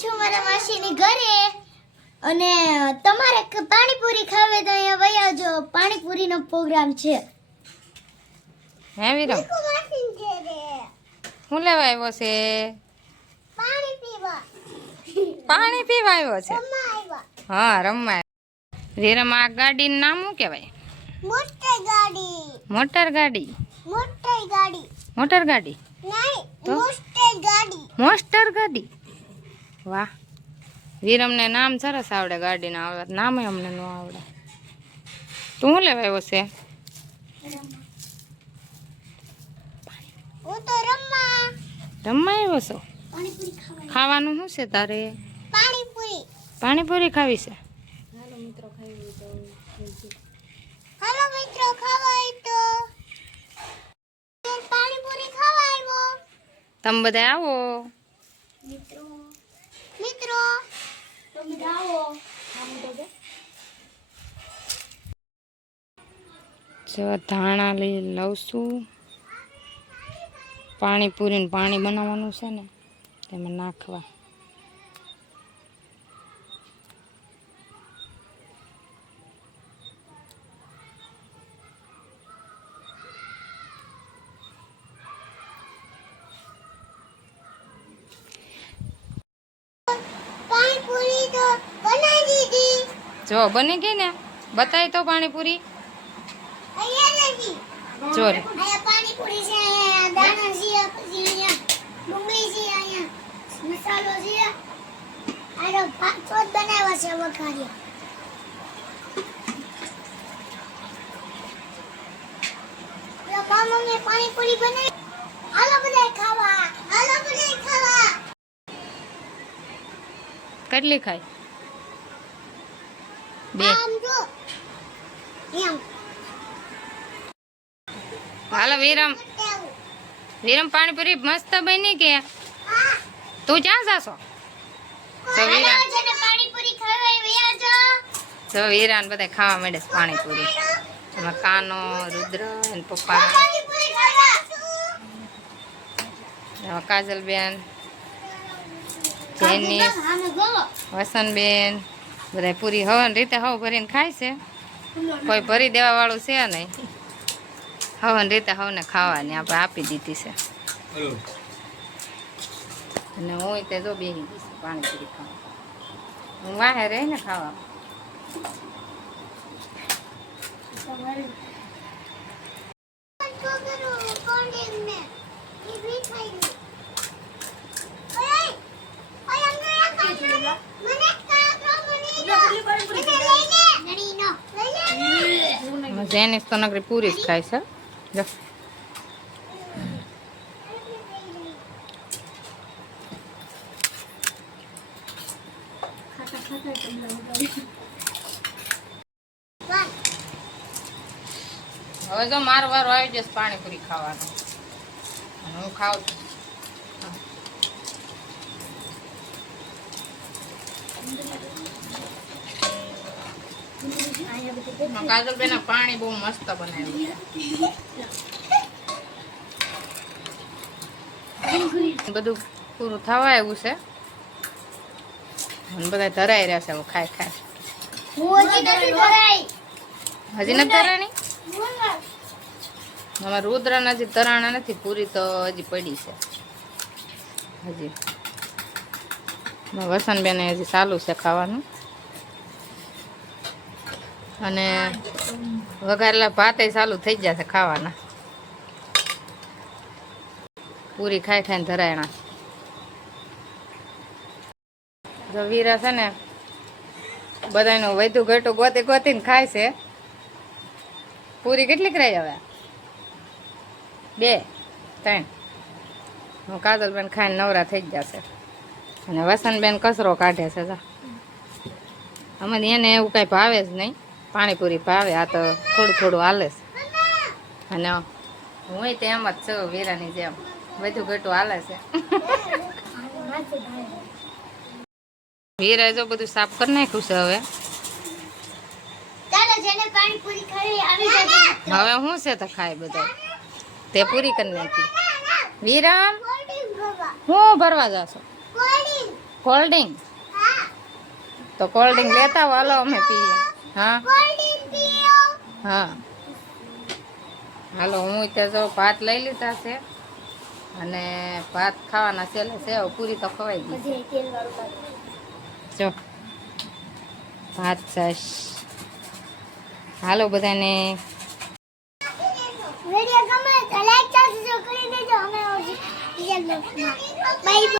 છું મારા માસીની ઘરે અને તમારે પાણીપુરી ખાવે તો અહીંયા વઈ આવજો. પાણીપુરીનો પ્રોગ્રામ છે. હે વિરમ હું લેવા આવ્યો છે? પાણી પીવા. પાણી પીવા આવ્યો છે. રમવા આવ્યા. હા રમવા. વિરમ આ ગાડીનું નામ શું કહેવાય? મોટર ગાડી. મોટર ગાડી. મોટર ગાડી. મોટર ગાડી નહીં, તો? મોટર ગાડી. મોસ્ટર ગાડી. વાહ, વિરમને નામ સરસ આવડે ગાડીના, આવડે નામે અમને ન આવડે. તું શું લેવા આવ્યો છે? હું તો રમવા. રમવા આવ્યો છો? પાણીપુરી ખાવા. ખાવાનું શું છે તારે? પાણીપુરી. પાણીપુરી ખાવી છે? હાલો મિત્રો ખાવા હોય તો પાણીપુરી ખાવા આવ્યો. તમે બધા આવો. મિત્રો તમે આવો. જો ધાણા લઈ લઉં છું. પાણીપુરીને પાણી બનાવવાનું છે ને, તેમાં નાખવા. પાણીપુરી તો બનાવી દીધી. જો બની ગઈ ને, બતાય તો પાણીપુરી. અહીંયા નથી. જો રે. અહીંયા પાણીપુરી છે, અહીંયા દાણા છે, પછી અહીંયા ડુંગળી છે, અહીંયા મસાલો છે. આનો ભાત બનાવ્યો છે વઘાર્યો. મામા મેં પાણીપુરી બનાવી. હાલો બધાય ખાવા. હાલો બધાય ખાવા. કેટલી ખાય? બે. આમ જો. એમ. હાલો વિરમ. વિરમ પાણીપુરી મસ્ત બની કે? હા. તું ક્યાં જાશો? જો વિરાન. પાણીપુરી ખાવા આવ્યા છો. જો વિરાન બધા ખાવા માંડે છે પાણીપુરી. એમાં કાનો, રુદ્ર અને પપ્પા, પાણીપુરી ખાવા. એમાં કાજલબેન, જેનિસ, વસનબેન, બધા પૂરી હવન રીતે હવ ભરીને ખાય છે. કોઈ ભરી દેવા વાળું છે નહીં. હવન રીતે હવને ખાવાની આપણે આપી દીધી છે. અને હું તે જો બેસી ગઈ છું પાણીપુરી ખાવા. હું વાહે રહીને ખાવા. જેનિસ તો નકરી પૂરી જ ખાય છે. જો હવે જો મારો વારો આવી જશે પાણીપુરી ખાવાનો. હું ખાઉં છું. કાજલબેન પાણી બહુ મસ્ત બનાવ્યું. બધું પૂરું થવા આવ્યું છે. બધા ધરાઈ રહ્યા છે. ખાય ખાય. હજી નથી ધરાણી? અમારે રુદ્રના હજી તરાણા નથી. પૂરી તો હજી પડી છે. હજી વસનબેન હજી ચાલુ છે ખાવાનું. અને વઘારેલા ભાતે ચાલુ થઈ જશે ખાવાના. પૂરી ખાઈ ખાઈને ધરાયણા. જો વીરા છે ને બધાનું વધુ ઘટું ગોતી ગોતીને ખાય છે. પૂરી કેટલી કરાઈ હવે? 2 3. હું કાજલબેન ખાઈને નવરા થઈ જ જશે. અને વસનબેન કચરો કાઢે છે. અમે એને એવું કાંઈ ભાવે જ નહીં. પાણીપુરી ભાવે, આ તો થોડું થોડું હાલે છે. અને હું તેમ જ છું વીરાની જેમ, બધું ઘટું હાલે છે. વીરા જો બધું સાફ કરી નાખ્યું છે. હવે હવે શું છે તો ખાય બધા. તે પૂરી કરી નાખી. વિરામ હું ભરવા જાશો? કોલ્ડ હા તો કોલ્ડ ડ્રિંક લેતા આવો હાલો અમે પીએ હા કોલ્ડ પીઓ હા હાલો હું ત્યાં જો ભાત લઈ લીધા છે અને ભાત ખાવાના છેલ્લે સેવ પૂરી તો ખવાઈ ગઈ બધે તેલ વાળું જો ભાત છાશ હાલો બધાને વિડિયો ગમે તો લાઈક સબસ્ક્રાઇબ કરી દેજો અમે બીજા બ્લોગમાં બાય બાય